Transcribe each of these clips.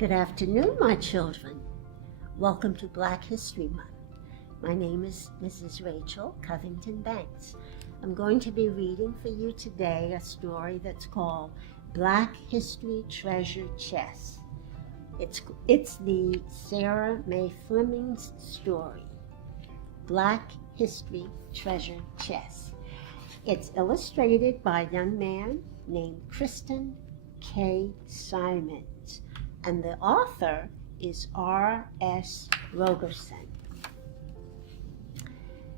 Good afternoon, my children. Welcome to Black History Month. My name is Mrs. Rachel Covington Banks. I'm going to be reading for you today a story that's called Black History Treasure Chest. It's the Sarah Mae Fleming's story, Black History Treasure Chest. It's illustrated by a young man named Kristen K. Simons, and the author is R.S. Rogerson.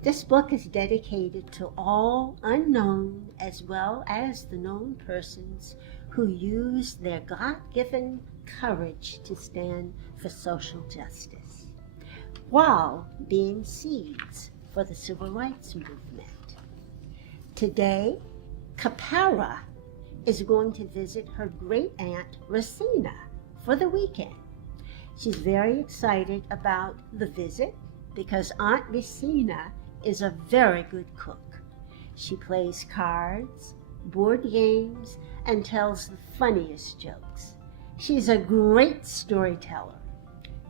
This book is dedicated to all unknown as well as the known persons who use their God-given courage to stand for social justice, while being seeds for the civil rights movement. Today, Kapara is going to visit her great-aunt Rosina for the weekend. She's very excited about the visit because Aunt Rosina is a very good cook. She plays cards, board games, and tells the funniest jokes. She's a great storyteller.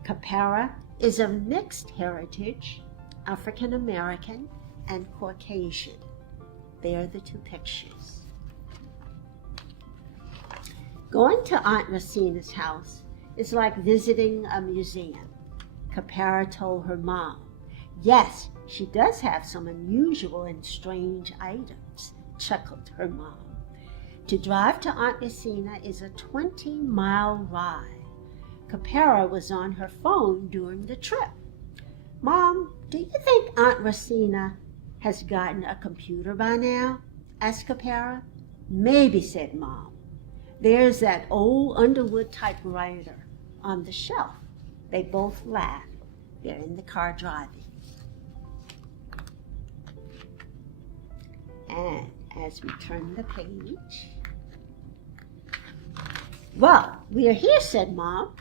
Kapara is of mixed heritage, African American and Caucasian. There are the two pictures. Going to Aunt Rosina's house is like visiting a museum. Kapara told her mom. Yes, she does have some unusual and strange items, chuckled her mom. To drive to Aunt Rosina is a 20-mile ride. Kapara was on her phone during the trip. Mom, do you think Aunt Rosina has gotten a computer by now? Asked Kapara. Maybe, said Mom. There's that old Underwood typewriter on the shelf. They both laughed. They're in the car driving. And as we turn the page, well, we are here, said Mom.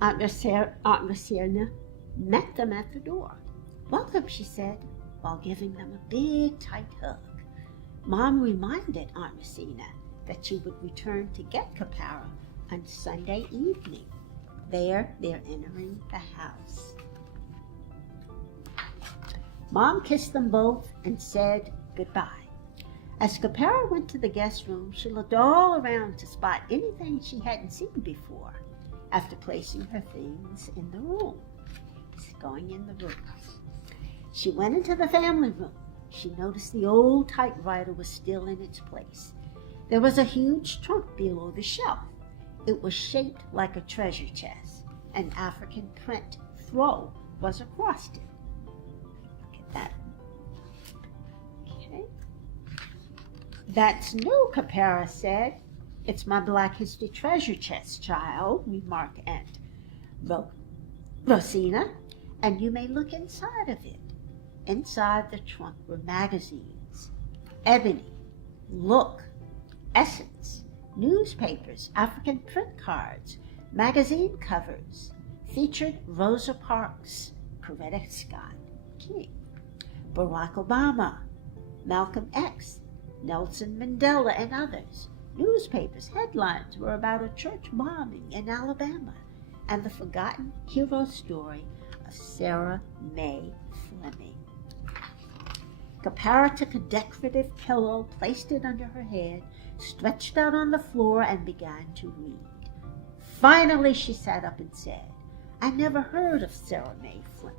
Aunt Rosina met them at the door. Welcome, she said, while giving them a big, tight hug. Mom reminded Aunt Rosina that she would return to get Kapara on Sunday evening. There, they're entering the house. Mom kissed them both and said goodbye. As Kapara went to the guest room, she looked all around to spot anything she hadn't seen before. After placing her things in the room, going in the room, she went into the family room. She noticed the old typewriter was still in its place. There was a huge trunk below the shelf. It was shaped like a treasure chest. An African print throw was across it. Look at that. Okay. That's new, Kapara said. It's my Black History treasure chest, child, remarked Aunt Rosina, and you may look inside of it. Inside the trunk were magazines, Ebony, Look, Essence, newspapers, African print cards, magazine covers, featured Rosa Parks, Coretta Scott King, Barack Obama, Malcolm X, Nelson Mandela, and others. Newspapers' headlines were about a church bombing in Alabama and the forgotten hero story of Sarah Mae Fleming. Kapara took a decorative pillow, placed it under her head, stretched out on the floor, and began to read. Finally, she sat up and said, I never heard of Sarah Mae Fleming.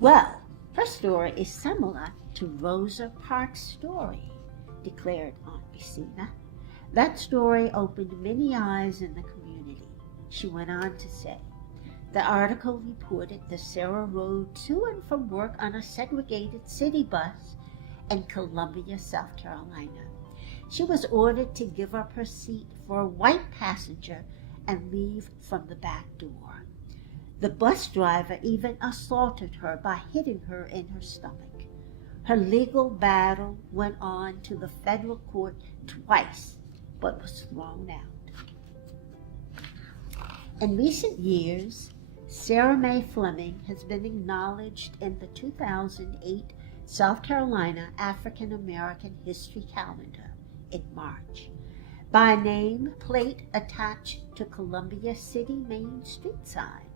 Well, her story is similar to Rosa Parks' story, declared Aunt Rosina. That story opened many eyes in the community. She went on to say, the article reported that Sarah rode to and from work on a segregated city bus in Columbia, South Carolina. She was ordered to give up her seat for a white passenger and leave from the back door. The bus driver even assaulted her by hitting her in her stomach. Her legal battle went on to the federal court twice, but was thrown out. In recent years, Sarah Mae Fleming has been acknowledged in the 2008 South Carolina African American History Calendar in March. by name plate attached to Columbia City Main Street sign.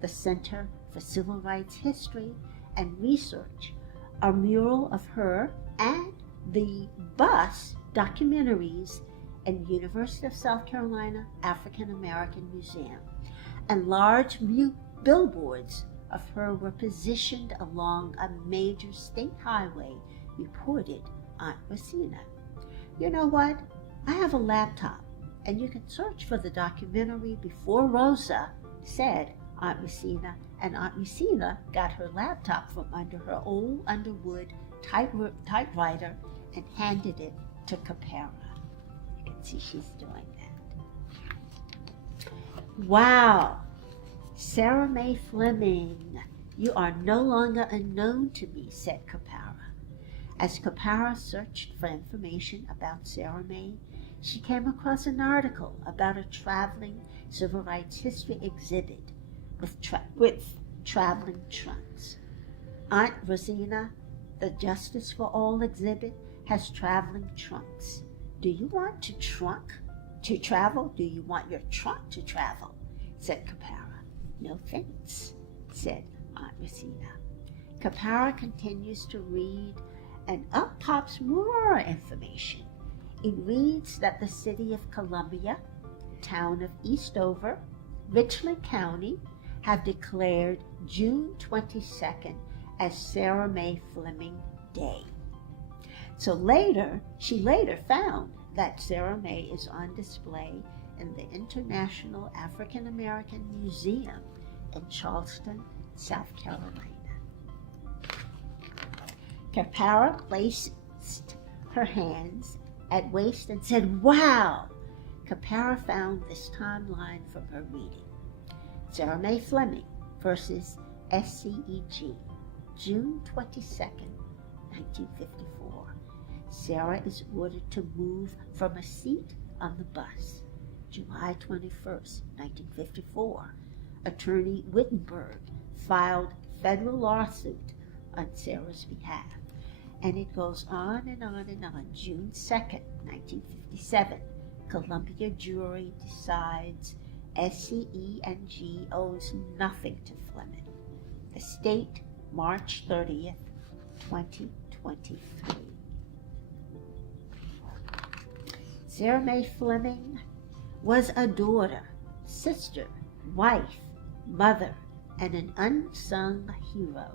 The Center for Civil Rights History and Research, a mural of her and the bus documentaries in University of South Carolina African American Museum, and large billboards of her were positioned along a major state highway, reported Aunt Rosina. You know what? I have a laptop, and you can search for the documentary Before Rosa, said Aunt Rosina, and Aunt Rosina got her laptop from under her old Underwood typewriter and handed it to Capara. You can see she's doing that. Wow! Sarah Mae Fleming, you are no longer unknown to me, said Capara. As Capara searched for information about Sarah Mae, she came across an article about a traveling civil rights history exhibit with traveling trunks. Aunt Rosina, the Justice for All exhibit, has traveling trunks. Do you want to travel? Do you want your trunk to travel? Said Capara. No thanks, said Aunt Rosina. Capara continues to read, and up pops more information. It reads that the city of Columbia, town of Eastover, Richland County, have declared June 22nd as Sarah Mae Fleming Day. So she later found that Sarah Mae is on display in the International African American Museum in Charleston, South Carolina. Capara placed her hands at waist and said, "Wow!" Capara found this timeline from her reading. Sarah Mae Fleming versus SCEG, June 22nd, 1954. Sarah is ordered to move from a seat on the bus. July 21st, 1954. Attorney Wittenberg filed federal lawsuit on Sarah's behalf. And it goes on and on and on. June 2nd, 1957. Columbia jury decides SCE&G owes nothing to Fleming. The state, March 30th, 2023. Sarah Mae Fleming was a daughter, sister, wife, mother, and an unsung hero.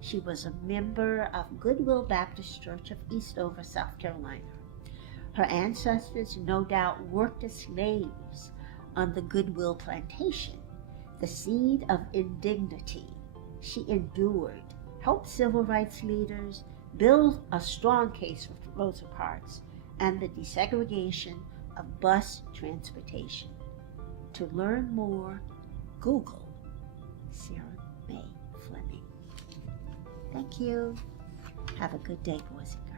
She was a member of Goodwill Baptist Church of Eastover, South Carolina. Her ancestors no doubt worked as slaves on the Goodwill plantation, the seed of indignity. She endured, helped civil rights leaders build a strong case for Rosa Parks and the desegregation of bus transportation. To learn more, Google Sarah Mae Fleming. Thank you. Have a good day, boys and girls.